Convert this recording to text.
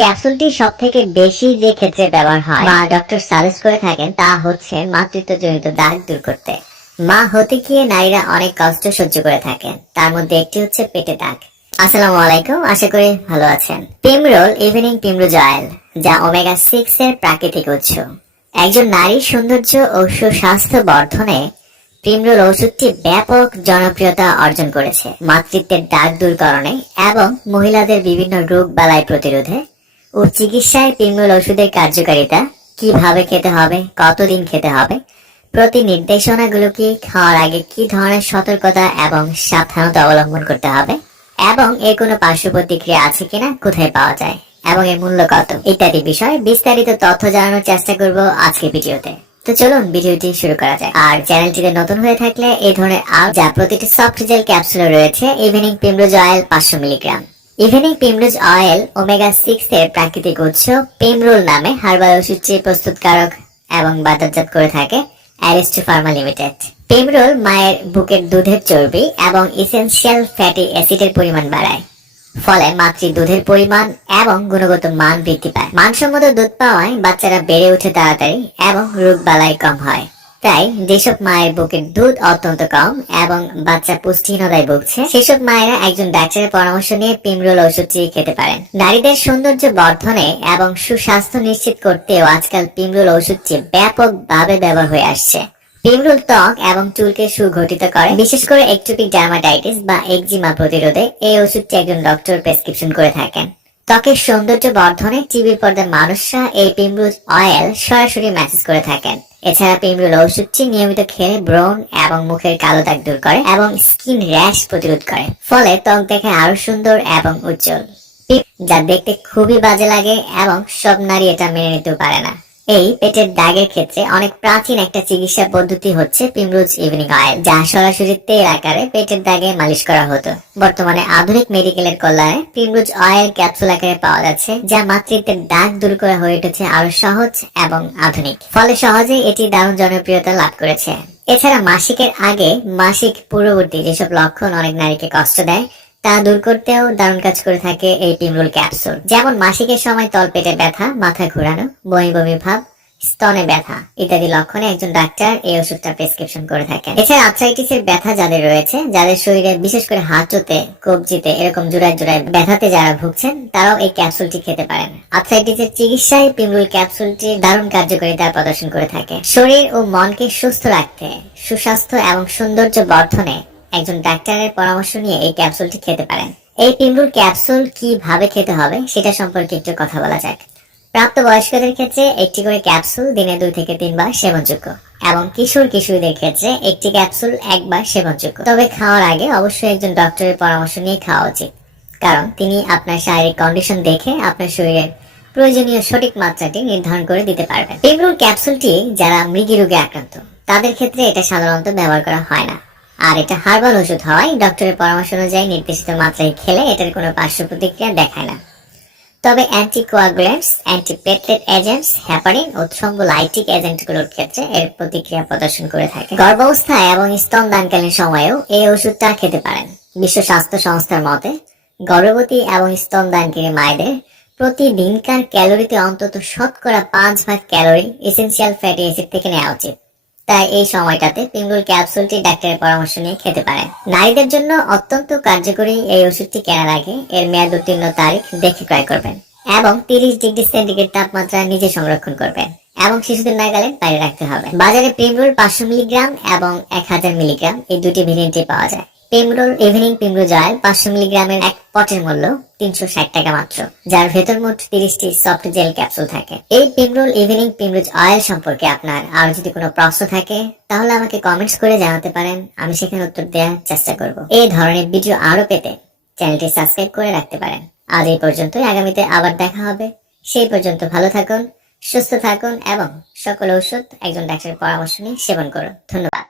ক্যাপসুলটি সব থেকে বেশি যে ক্ষেত্রে ব্যবহার হয় বা ডক্টর সাজেস্ট করে থাকেন তা হচ্ছে মাতৃত্বজনিত দাগ দূর করতে। মা হতে গিয়ে নারীরা অনেক কষ্ট সহ্য করে থাকেন, তার মধ্যে একটি হচ্ছে পেটে দাগ। আসসালামু আলাইকুম, আশা করি ভালো আছেন। পিমরোল ইভিনিং পিমরোজ অয়েল, যা ওমেগা সিক্স এর প্রাকৃতিক উৎস। একজন নারীর সৌন্দর্য ও সুস্বাস্থ্য বর্ধনে প্রিমরোল ওষুধটি ব্যাপক জনপ্রিয়তা অর্জন করেছে। মাতৃত্বের দাগ দূরকরণে এবং মহিলাদের বিভিন্ন রোগ বালাই প্রতিরোধে ও চিকিৎসায় প্রিমরোল ওষুধের কার্যকারিতা, কীভাবে খেতে হবে, কতদিন খেতে হবে, প্রতি নির্দেশনাগুলো কি খাওয়ার আগে কি ধরনের সতর্কতা এবং সাবধানতা অবলম্বন করতে হবে, এবং এর কোনো পার্শ্ব প্রতিক্রিয়া আছে কিনা, কোথায় পাওয়া যায়, এবং এর মূল্য কত, ইত্যাদি বিষয়ে বিস্তারিত তথ্য জানানোর চেষ্টা করব আজকে ভিডিওতে। তো চলুন ভিডিওটি শুরু করা যায় আর চ্যানেলটিতে নতুন হয়ে থাকলে এই ধরনের আর যা প্রতিটি সফট জেল ক্যাপসুলে রয়েছে ইভিনিং পিমরোজ অয়েল পাঁচশো milligram evening primrose oil omega six এর প্রাকৃতিক উৎস পিমরোল নামে হার্বাল ওষুধটি প্রস্তুতকারক এবং বাজারজাত করে থাকে অ্যারিস্টো ফার্মা লিমিটেড পিমরোল মায়ের বুকের দুধের চর্বি এবং ইসেনশিয়াল ফ্যাটি অ্যাসিডের পরিমাণ বাড়ায়। ফলে মাতৃ দুধের পরিমাণ এবং গুণগত মান বৃদ্ধি পায়। মানসম্মত দুধ পাওয়ায় বাচ্চারা বেড়ে ওঠে তাড়াতাড়ি এবং রোগ বালাই কম হয়। তাই যেসব মায়ের বুকের দুধ অত্যন্ত কম এবং বাচ্চা পুষ্টিহীনতায় ভুগছে, সেসব মায়েরা একজন ডাক্তারের পরামর্শ নিয়ে পিমরোল ওষুধটি খেতে পারেন। নারীদের সৌন্দর্য বর্ধনে এবং সুস্বাস্থ্য নিশ্চিত করতেও আজকাল পিমরোল ওষুধটি ব্যাপকভাবে ব্যবহার হয়ে আসছে। পিমরুল ত্বক এবং চুলকে সুগঠিত করে, বিশেষ করে একটুপিক ডার্মাটাইটিস বা একজিমা প্রতিরোধে এই ওষুধটি একজন ডক্টর প্রেসক্রিপশন করে থাকেন। ত্বকের সৌন্দর্য বর্ধনে টিভির পর্দার মানুষরা এই পিমরুল অয়েল সরাসরি ম্যাসেজ করে থাকেন। এছাড়া পিমরুল ওষুধটি নিয়মিত খেলে ব্রন এবং মুখের কালো দাগ দূর করে এবং স্কিন র্যাশ প্রতিরোধ করে। ফলে ত্বক দেখে আরও সুন্দর এবং উজ্জ্বল। যা দেখতে খুবই বাজে লাগে এবং সব নারী এটা মেনে নিতে পারে না। এই পেটের দাগের ক্ষেত্রে অনেক প্রাচীন একটা চিকিৎসা পদ্ধতি হচ্ছে পিমরুজ ইভিনিং অয়েল, যা সরাসরি তেল আকারে পেটের দাগে মালিশ করা হতো। বর্তমানে আধুনিক মেডিকেলের কল্যাণে পিমরুজ অয়েল ক্যাপসুল আকারে পাওয়া যাচ্ছে, যা মাতৃত্বের দাগ দূর করা হয়ে উঠেছে আরও সহজ এবং আধুনিক। ফলে সহজে এটি দারুণ জনপ্রিয়তা লাভ করেছে। এছাড়া মাসিকের আগে মাসিক পূর্ববর্তী যেসব লক্ষণ অনেক নারীকে কষ্ট দেয় তা দূর করতেও দারুণ কাজ করে থাকে এই পিমরুল ক্যাপসুল। যেমন মাসিকের সময় তলপেটে ব্যথা, মাথা ঘোরানো, বমি বমি ভাব, স্তনে ব্যথা ইত্যাদি লক্ষণে একজন ডাক্তার এই ওষুধটা প্রেসক্রিপশন করে থাকেন। এছাড়া আর্থ্রাইটিসের ব্যথা যাদের রয়েছে, যাদের শরীরে বিশেষ করে হাঁটুতে, কবজিতে এরকম জোড়ায় জোড়ায় ব্যথাতে যারা ভুগছেন, তারাও এই ক্যাপসুলটি খেতে পারেন। আর্থ্রাইটিসের চিকিৎসায় পিমরুল ক্যাপসুলটি দারুণ কার্যকারিতা প্রদর্শন করে থাকে। শরীর ও মনকে সুস্থ রাখতে, সুস্বাস্থ্য এবং সৌন্দর্য বর্ধনে একজন ডাক্তারের পরামর্শ নিয়ে এই ক্যাপসুলটি খেতে পারেন। এই পিমরুল ক্যাপসুল কীভাবে খেতে হবে সেটা সম্পর্কে একটু কথা বলা যাক। প্রাপ্তবয়স্কদের ক্ষেত্রে একটি করে ক্যাপসুল দিনে দুই থেকে তিনবার সেবনযোগ্য এবং কিশোর কিশোরীদের ক্ষেত্রে একটি ক্যাপসুল একবার সেবনযোগ্য। তবে খাওয়ার আগে অবশ্যই একজন ডক্টরের পরামর্শ নিয়ে খাওয়া উচিত। কারণ তিনি আপনার শারীরিক কন্ডিশন দেখে আপনার শরীরের প্রয়োজনীয় সঠিক মাত্রাটি নির্ধারণ করে দিতে পারবেন। পিমরুল ক্যাপসুলটি যারা মৃগী রোগে আক্রান্ত, তাদের ক্ষেত্রে এটা সাধারণত ব্যবহার করা হয় না। আর এটা হার্বাল ওষুধ হওয়ায় ডক্টরের পরামর্শ অনুযায়ী নির্দেশিত মাত্রায় খেলে এটার কোনো পার্শ্ব প্রতিক্রিয়া দেখায় না। তবে অ্যান্টিকোয়াগুলেন্টস অ্যান্টিপ্লেটলেট এজেন্টস হ্যাপারিন ও থ্রম্বোলাইটিক এজেন্টগুলোর ক্ষেত্রে এর প্রতিক্রিয়া প্রদর্শন করে থাকে। গর্ভাবস্থায় এবং স্তনদানকালীন সময়েও এই ওষুধটা খেতে পারেন। বিশ্ব স্বাস্থ্য সংস্থার মতে, গর্ভবতী এবং স্তনদানকারী মায়েদের প্রতিদিনকার ক্যালোরিতে অন্তত শতকরা পাঁচ ভাগ ক্যালোরি এসেন্সিয়াল ফ্যাটি অ্যাসিড থেকে নেওয়া উচিত। তাই এই সময়টাতে পিঙ্গুল ক্যাপসুলটি ডাক্তারের পরামর্শ নিয়ে খেতে পারেন নারীদের জন্য অত্যন্ত কার্যকরী এই ওষুধটি কেনার আগে এর মেয়াদ উত্তীর্ণ তারিখ দেখে ক্রয় করবেন এবং তিরিশ ডিগ্রি সেন্টিগ্রেড তাপমাত্রা নিজে সংরক্ষণ করবেন এবং শিশুদের নাগালে বাইরে রাখতে হবে। বাজারে পিমরোল পাঁচশো মিলিগ্রাম এবং এক হাজার মিলিগ্রাম এই দুটি ভেরিয়েন্টে পাওয়া যায়। পিমরোল ইভিনিং পিমরোজ অয়েল পাঁচশো মিলিগ্রামের এক পটের মূল্য তিনশো ষাট টাকা মাত্র। যার ভেতর মোট তিরিশটি সফট জেল ক্যাপসুল থাকে। এই পিমরোল ইভিনিং পিমরোজ অয়েল সম্পর্কে আপনার আর যদি কোনো প্রশ্ন থাকে, তাহলে আমাকে কমেন্টস করে জানাতে পারেন। আমি সেখানে উত্তর দেওয়ার চেষ্টা করব। এই ধরনের ভিডিও আরও পেতে চ্যানেলটি সাবস্ক্রাইব করে রাখতে পারেন। আজ এই পর্যন্তই। আগামীতে আবার দেখা হবে। সেই পর্যন্ত ভালো থাকুন, সুস্থ থাকুন এবং সকল ঔষধ একজন ডাক্তারের পরামর্শ নিয়ে সেবন করুন। ধন্যবাদ।